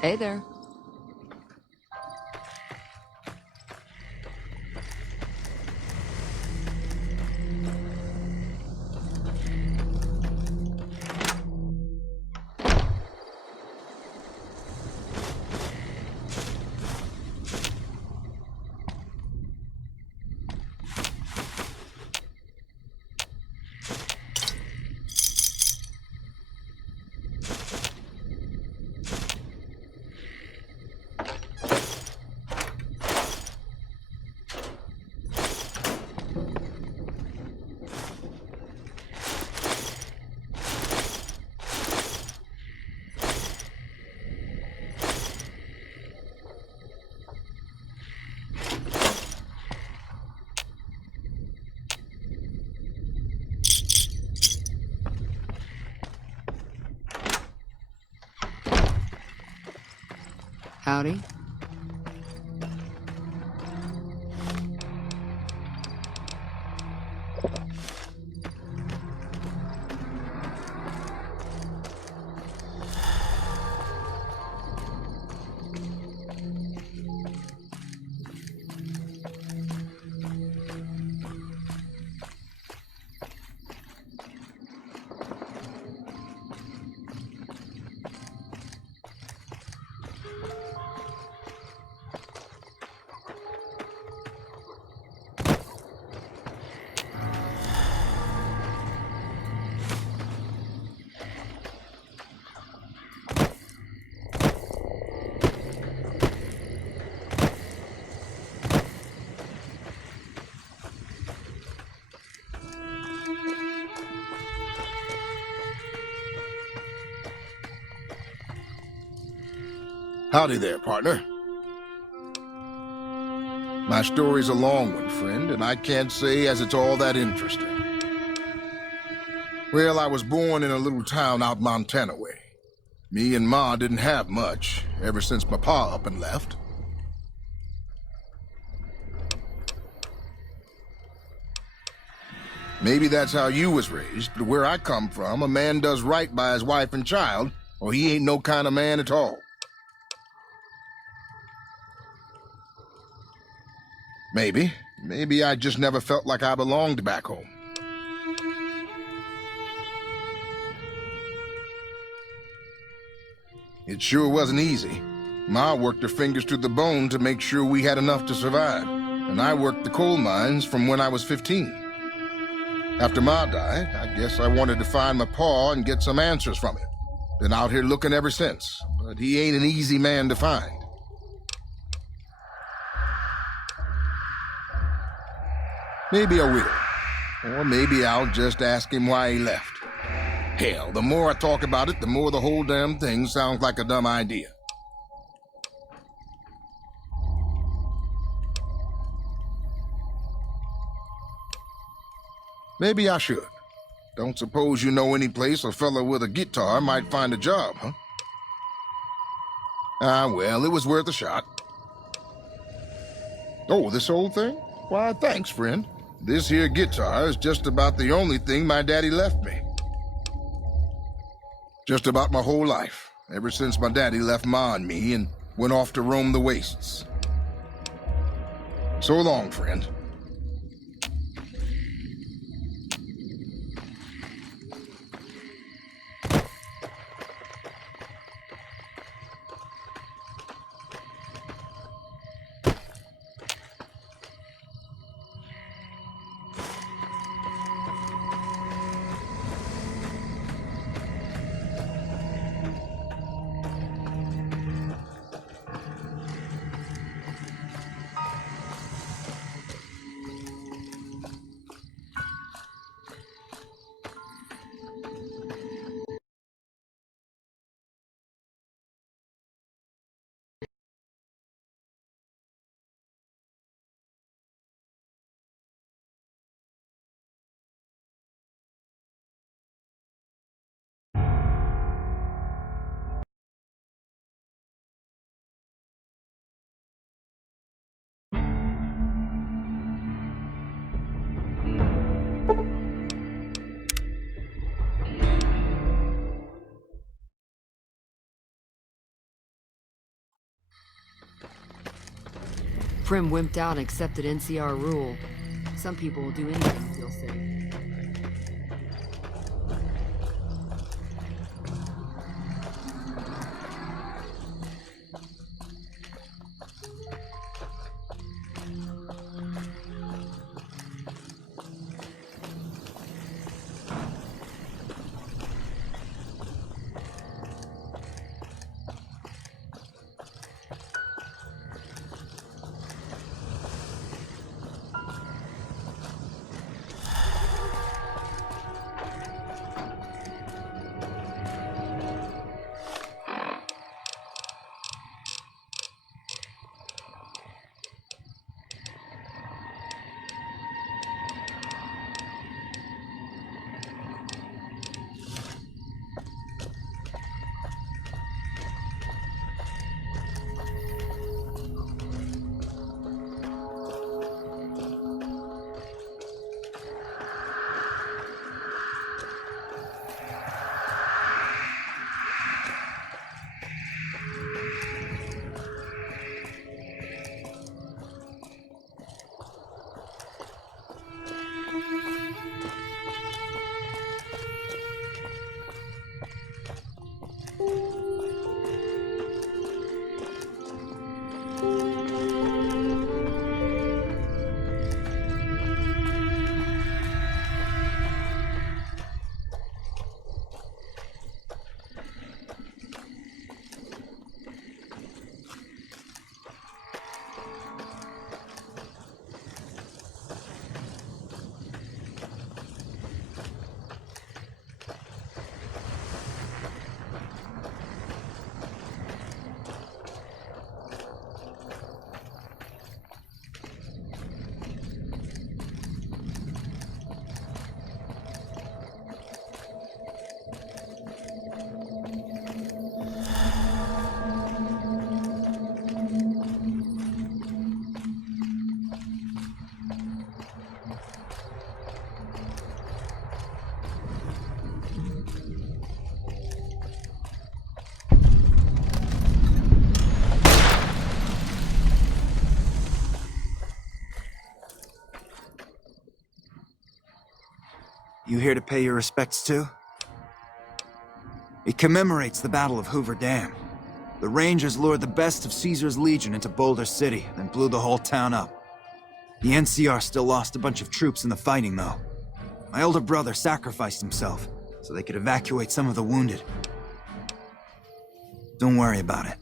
Hey there. Howdy. Howdy there, partner. My story's a long one, friend, and I can't say as it's all that interesting. Well, I was born in a little town out Montana way. Me and Ma didn't have much, ever since my pa up and left. Maybe that's how you was raised, but where I come from, a man does right by his wife and child, or he ain't no kind of man at all. Maybe I just never felt like I belonged back home. It sure wasn't easy. Ma worked her fingers to the bone to make sure we had enough to survive, and I worked the coal mines from when I was 15. After Ma died, I guess I wanted to find my pa and get some answers from him. Been out here looking ever since, but he ain't an easy man to find. Maybe I will. Or maybe I'll just ask him why he left. Hell, the more I talk about it, the more the whole damn thing sounds like a dumb idea. Maybe I should. Don't suppose you know any place a fella with a guitar might find a job, huh? Well, it was worth a shot. Oh, this old thing? Why, thanks, friend. This here guitar is just about the only thing my daddy left me. Just about my whole life, ever since my daddy left Ma and me and went off to roam the wastes. So long, friend. Prim wimped out and accepted NCR rule. Some people will do anything to feel safe. You here to pay your respects too? It commemorates the Battle of Hoover Dam. The Rangers lured the best of Caesar's Legion into Boulder City, then blew the whole town up. The NCR still lost a bunch of troops in the fighting, though. My older brother sacrificed himself, so they could evacuate some of the wounded. Don't worry about it.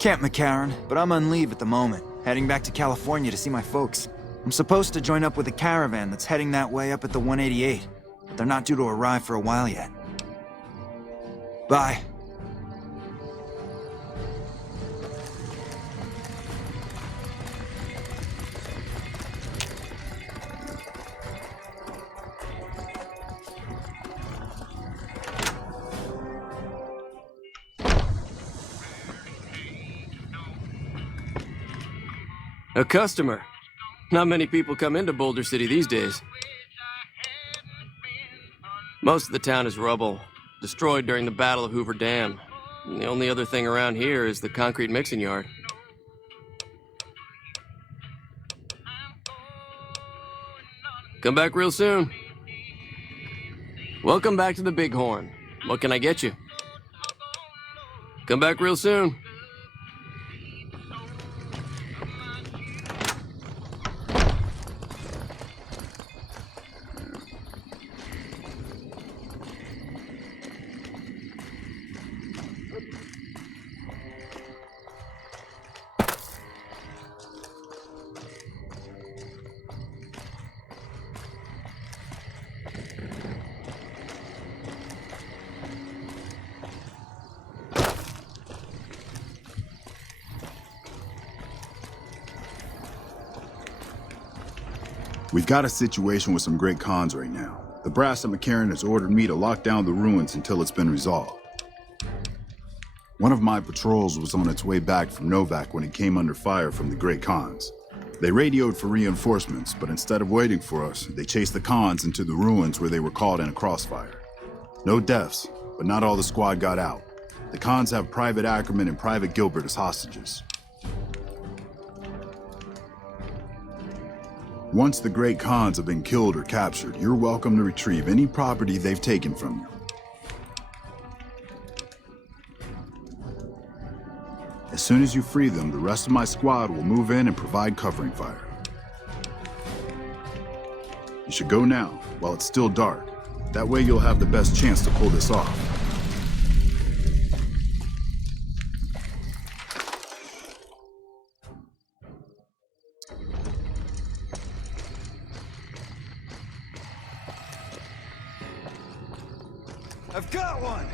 Camp McCarran, but I'm on leave at the moment, heading back to California to see my folks. I'm supposed to join up with a caravan that's heading that way up at the 188, but they're not due to arrive for a while yet. Bye. A customer. Not many people come into Boulder City these days. Most of the town is rubble, destroyed during the Battle of Hoover Dam. And the only other thing around here is the concrete mixing yard. Come back real soon. Welcome back to the Bighorn. What can I get you? Come back real soon. We've got a situation with some great cons right now. The brass at McCarran has ordered me to lock down the ruins until it's been resolved. One of my patrols was on its way back from Novak when it came under fire from the great cons. They radioed for reinforcements, but instead of waiting for us, they chased the cons into the ruins where they were caught in a crossfire. No deaths, but not all the squad got out. The cons have Private Ackerman and Private Gilbert as hostages. Once the Great Khans have been killed or captured, you're welcome to retrieve any property they've taken from you. As soon as you free them, the rest of my squad will move in and provide covering fire. You should go now, while it's still dark. That way you'll have the best chance to pull this off. I've got one!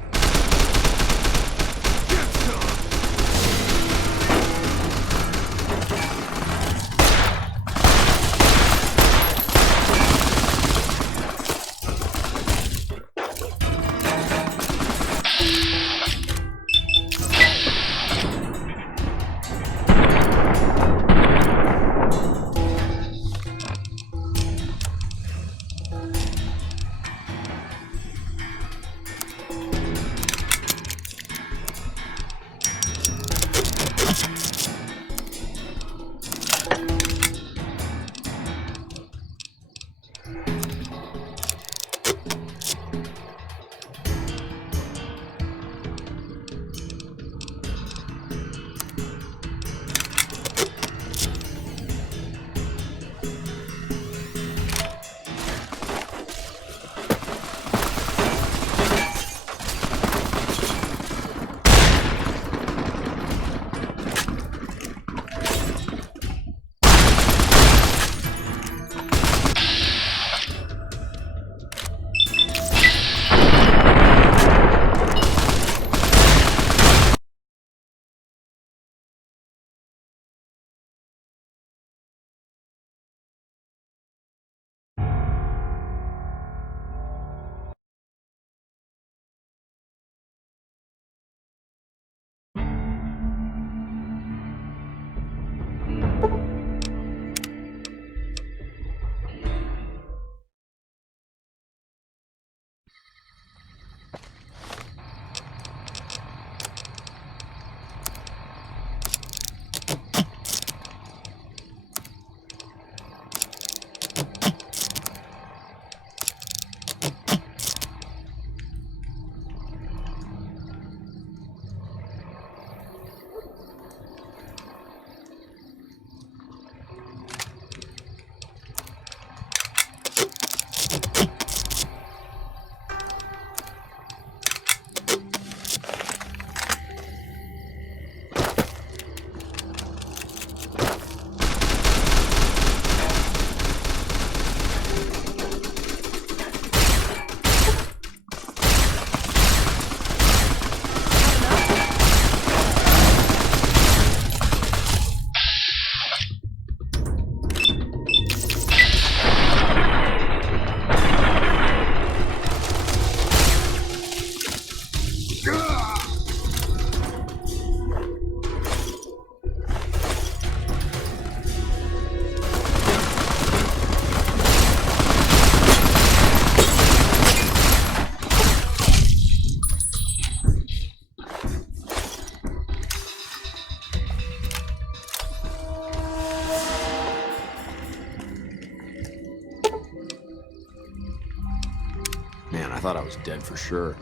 Man, I thought I was dead for sure.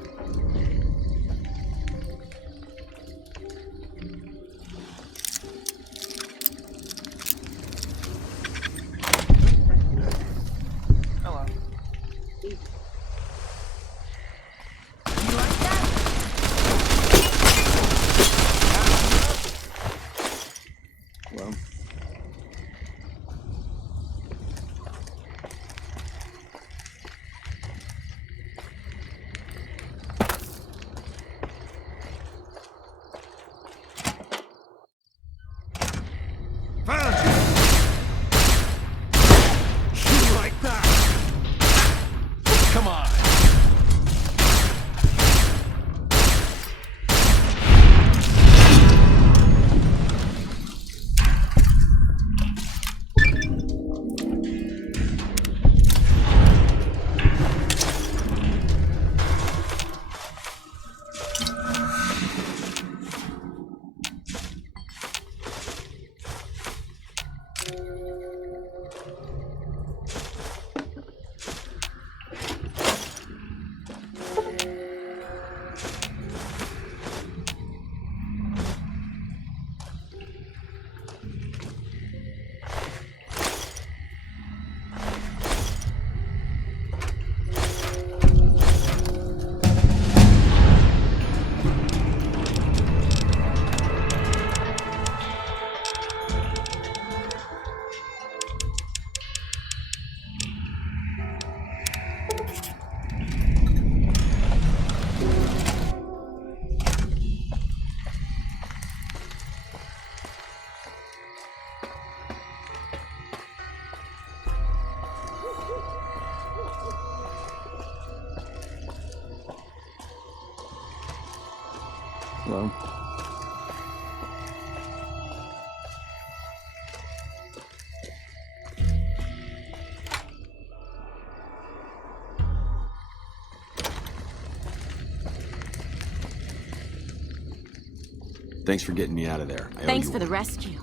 Hello. Well. though. Thanks for getting me out of there. I owe Thanks you for the one. rescue.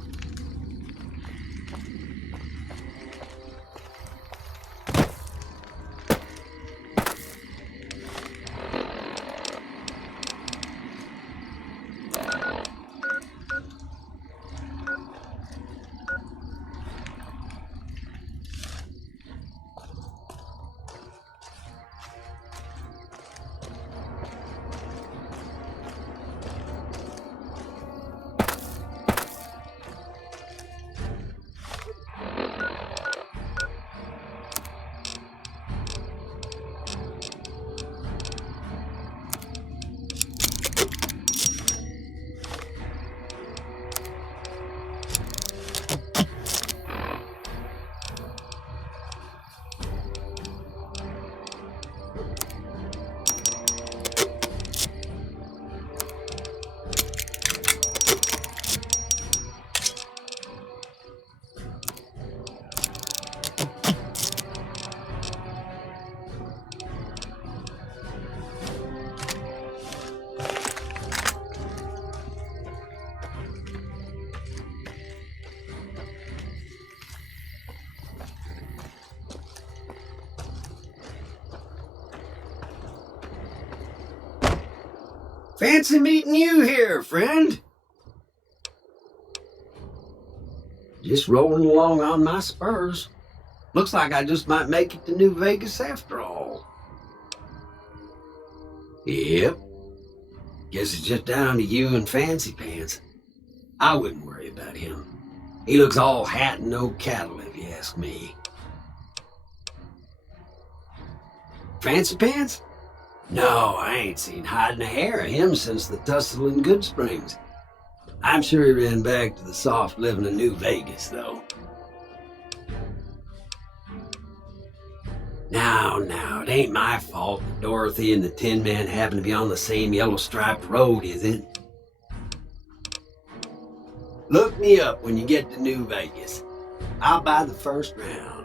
Fancy meeting you here, friend. Just rolling along on my spurs. Looks like I just might make it to New Vegas after all. Yep. Guess it's just down to you and Fancy Pants. I wouldn't worry about him. He looks all hat and no cattle, if you ask me. Fancy Pants? No, I ain't seen hide nor hair of him since the tussle in Good Springs. I'm sure he ran back to the soft living of New Vegas, though. Now, it ain't my fault that Dorothy and the Tin Man happen to be on the same yellow-striped road, is it? Look me up when you get to New Vegas. I'll buy the first round.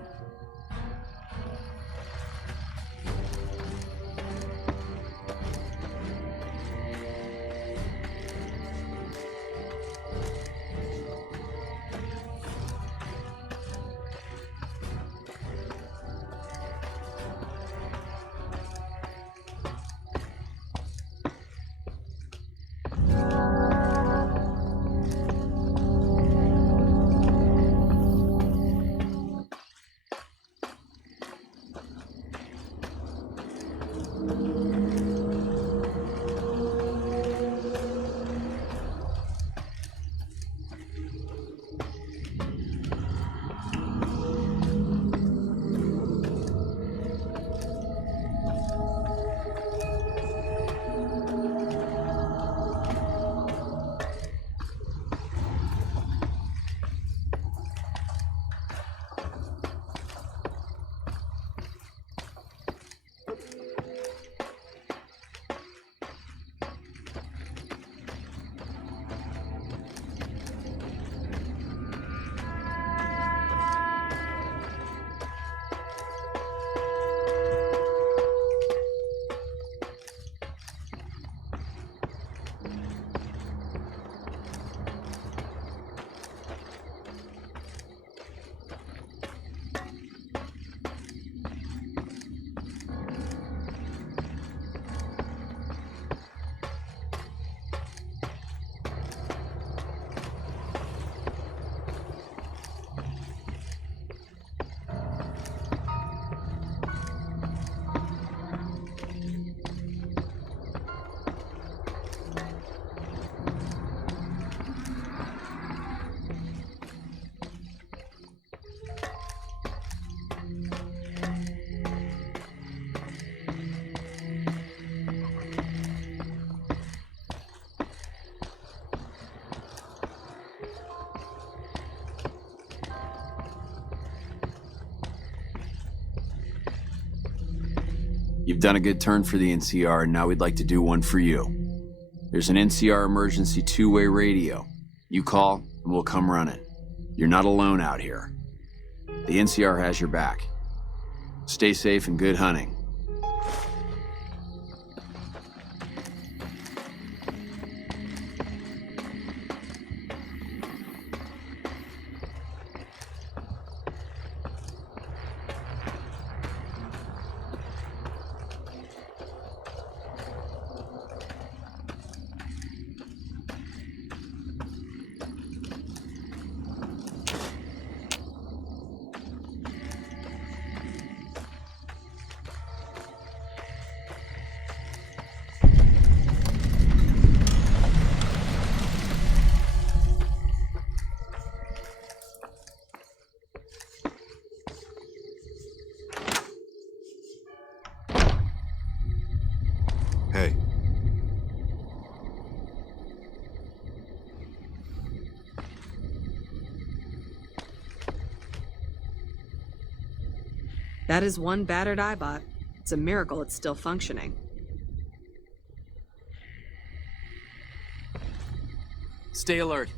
You've done a good turn for the NCR, and now we'd like to do one for you. There's an NCR emergency two-way radio. You call, and we'll come running. You're not alone out here. The NCR has your back. Stay safe and good hunting. Hey. That is one battered iBot. It's a miracle it's still functioning. Stay alert.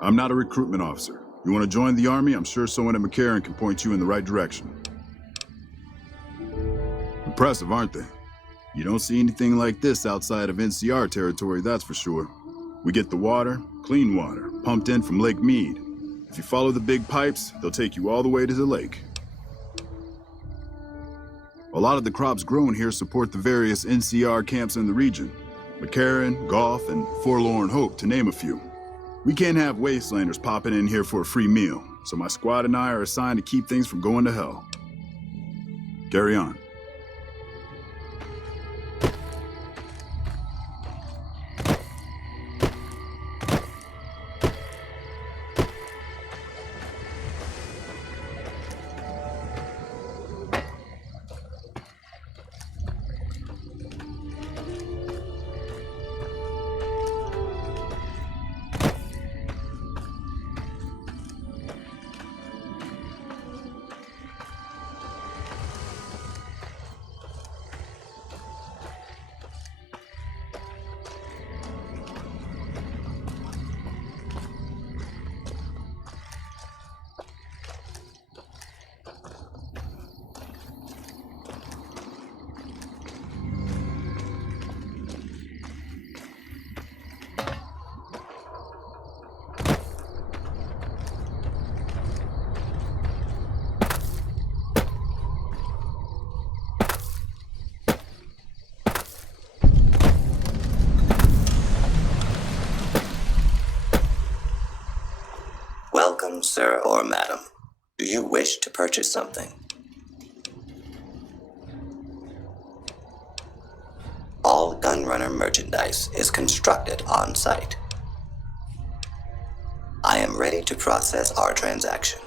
I'm not a recruitment officer. You want to join the Army? I'm sure someone at McCarran can point you in the right direction. Impressive, aren't they? You don't see anything like this outside of NCR territory, that's for sure. We get the water, clean water, pumped in from Lake Mead. If you follow the big pipes, they'll take you all the way to the lake. A lot of the crops grown here support the various NCR camps in the region. McCarran, Goff, and Forlorn Hope, to name a few. We can't have wastelanders popping in here for a free meal, so my squad and I are assigned to keep things from going to hell. Carry on. Welcome, sir or madam. Do you wish to purchase something? All Gunrunner merchandise is constructed on site. I am ready to process our transaction.